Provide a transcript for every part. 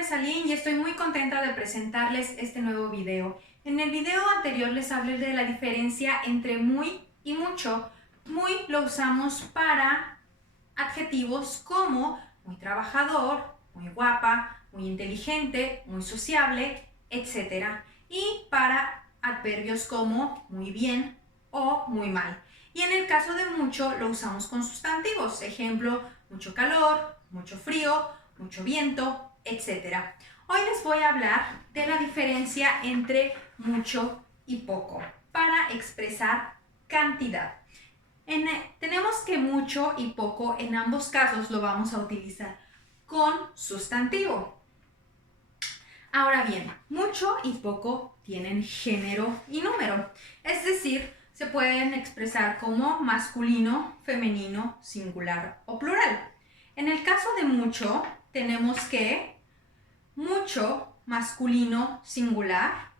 nombre es Aline y estoy muy contenta de presentarles este nuevo video. En el video anterior les hablé de la diferencia entre muy y mucho. Muy lo usamos para adjetivos como muy trabajador, muy guapa, muy inteligente, muy sociable, etc. Y para adverbios como muy bien o muy mal. Y en el caso de mucho lo usamos con sustantivos. Ejemplo, mucho calor, mucho frío, mucho viento, etc. Hoy les voy a hablar de la diferencia entre mucho y poco para expresar cantidad. Tenemos que mucho y poco en ambos casos lo vamos a utilizar con sustantivo. Ahora bien, mucho y poco tienen género y número, es decir, se pueden expresar como masculino, femenino, singular o plural. En el caso de mucho, tenemos que mucho masculino singular,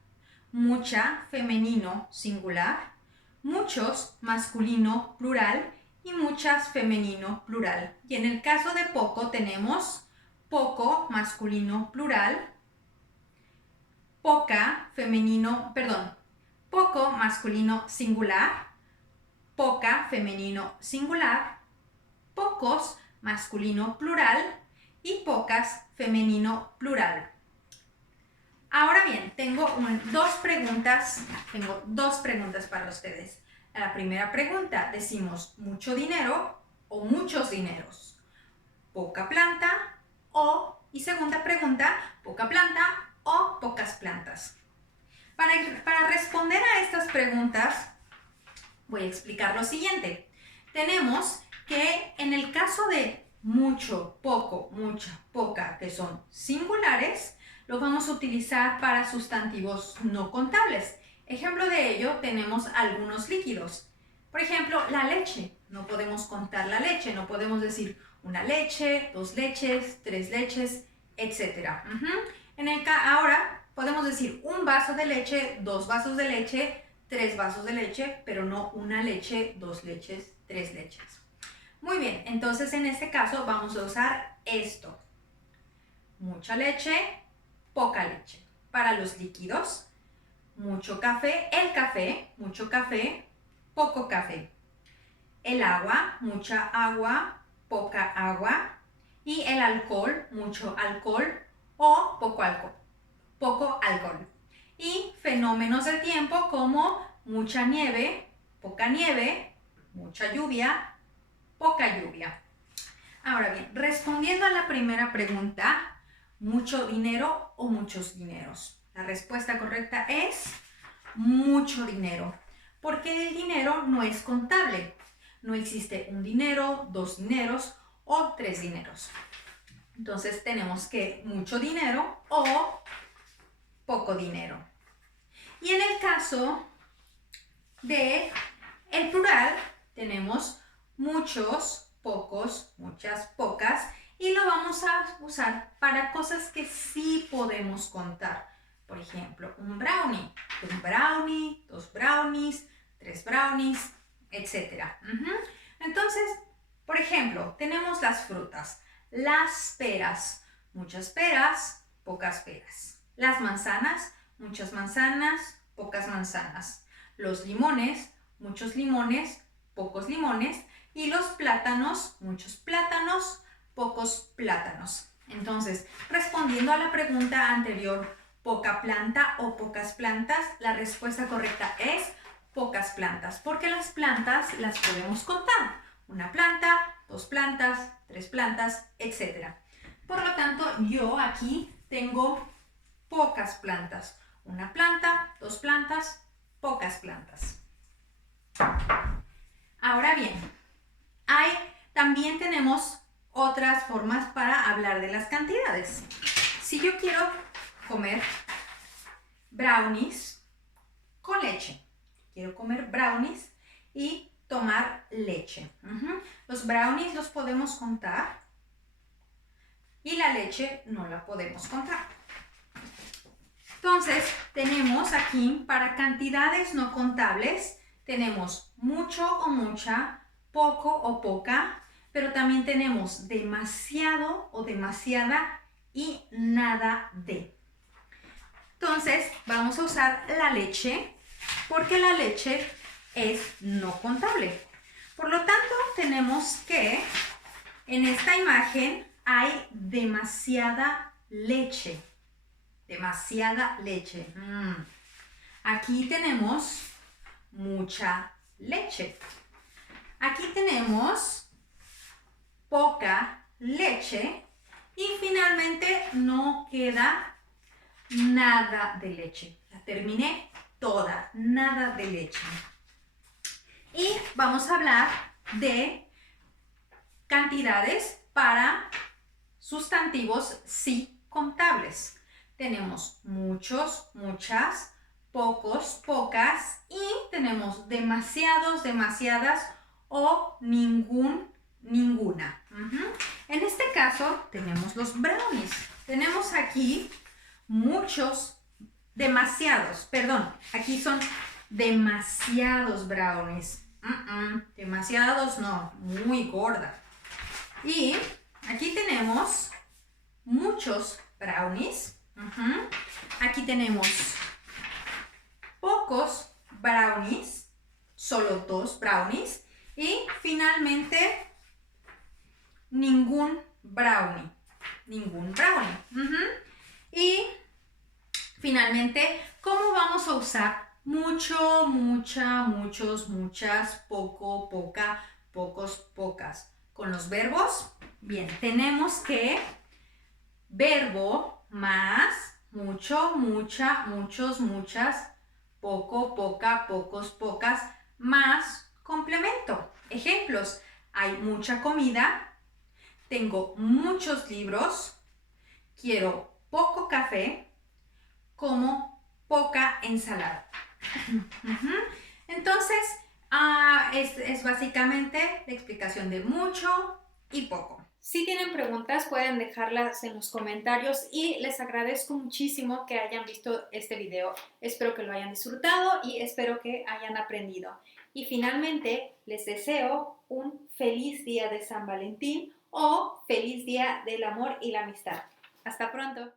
mucha femenino singular, muchos masculino plural y muchas femenino plural. Y en el caso de poco tenemos poco masculino plural, poco masculino singular, poca femenino singular, pocos masculino plural y pocas femenino plural. Ahora bien, tengo dos preguntas para ustedes. La primera pregunta, decimos mucho dinero o muchos dineros, poca planta y segunda pregunta, poca planta o pocas plantas. Para responder a estas preguntas, voy a explicar lo siguiente. Tenemos que en el caso de mucho, poco, mucha, poca, que son singulares, lo vamos a utilizar para sustantivos no contables. Ejemplo de ello, tenemos algunos líquidos. Por ejemplo, la leche. No podemos contar la leche, no podemos decir una leche, dos leches, tres leches, etc. Ahora podemos decir un vaso de leche, dos vasos de leche, tres vasos de leche, pero no una leche, dos leches, tres leches. Muy bien, entonces en este caso vamos a usar esto. Mucha leche, poca leche. Para los líquidos, mucho café, mucho café, poco café. El agua, mucha agua, poca agua. Y el alcohol, mucho alcohol o poco alcohol. Y fenómenos del tiempo como mucha nieve, mucha lluvia, poca lluvia. Ahora bien, respondiendo a la primera pregunta, ¿mucho dinero o muchos dineros? La respuesta correcta es mucho dinero, porque el dinero no es contable. No existe un dinero, dos dineros o tres dineros. Entonces tenemos que mucho dinero o poco dinero. Y en el caso de el plural, tenemos muchos, pocos, muchas, pocas, y lo vamos a usar para cosas que sí podemos contar. Por ejemplo, un brownie, dos brownies, tres brownies, etc. Entonces, por ejemplo, tenemos las frutas, las peras, muchas peras, pocas peras. Las manzanas, muchas manzanas, pocas manzanas. Los limones, muchos limones, pocos limones. Y los plátanos, muchos plátanos, pocos plátanos. Entonces, respondiendo a la pregunta anterior, ¿poca planta o pocas plantas? La respuesta correcta es pocas plantas, porque las plantas las podemos contar. Una planta, dos plantas, tres plantas, etc. Por lo tanto, yo aquí tengo pocas plantas. Una planta, dos plantas, pocas plantas. Ahora bien, también tenemos otras formas para hablar de las cantidades. Si yo quiero comer brownies con leche, quiero comer brownies y tomar leche. Los brownies los podemos contar y la leche no la podemos contar. Entonces, tenemos aquí para cantidades no contables, tenemos mucho o mucha, poco o poca, pero también tenemos demasiado o demasiada y nada de. Entonces, vamos a usar la leche porque la leche es no contable. Por lo tanto, tenemos que en esta imagen hay demasiada leche. Demasiada leche. Aquí tenemos mucha leche. Aquí tenemos poca leche y finalmente no queda nada de leche. La terminé toda, nada de leche. Y vamos a hablar de cantidades para sustantivos sí contables. Tenemos muchos, muchas, pocos, pocas y tenemos demasiados, demasiadas o ningún, ninguna. En este caso tenemos los brownies. Tenemos aquí muchos, demasiados, perdón, aquí son demasiados brownies. Demasiados no, muy gorda. Y aquí tenemos muchos brownies. Aquí tenemos pocos brownies, solo 2 brownies. Y finalmente ningún brownie. Ningún brownie. Y finalmente, ¿cómo vamos a usar mucho, mucha, muchos, muchas, poco, poca, pocos, pocas? Con los verbos, bien, tenemos que verbo más mucho, mucha, muchos, muchas, poco, poca, pocos, pocas, más complemento. Ejemplos, hay mucha comida, tengo muchos libros, quiero poco café, como poca ensalada. Entonces, es básicamente la explicación de mucho y poco. Si tienen preguntas, pueden dejarlas en los comentarios y les agradezco muchísimo que hayan visto este video. Espero que lo hayan disfrutado y espero que hayan aprendido. Y finalmente, les deseo un feliz día de San Valentín o feliz día del amor y la amistad. Hasta pronto.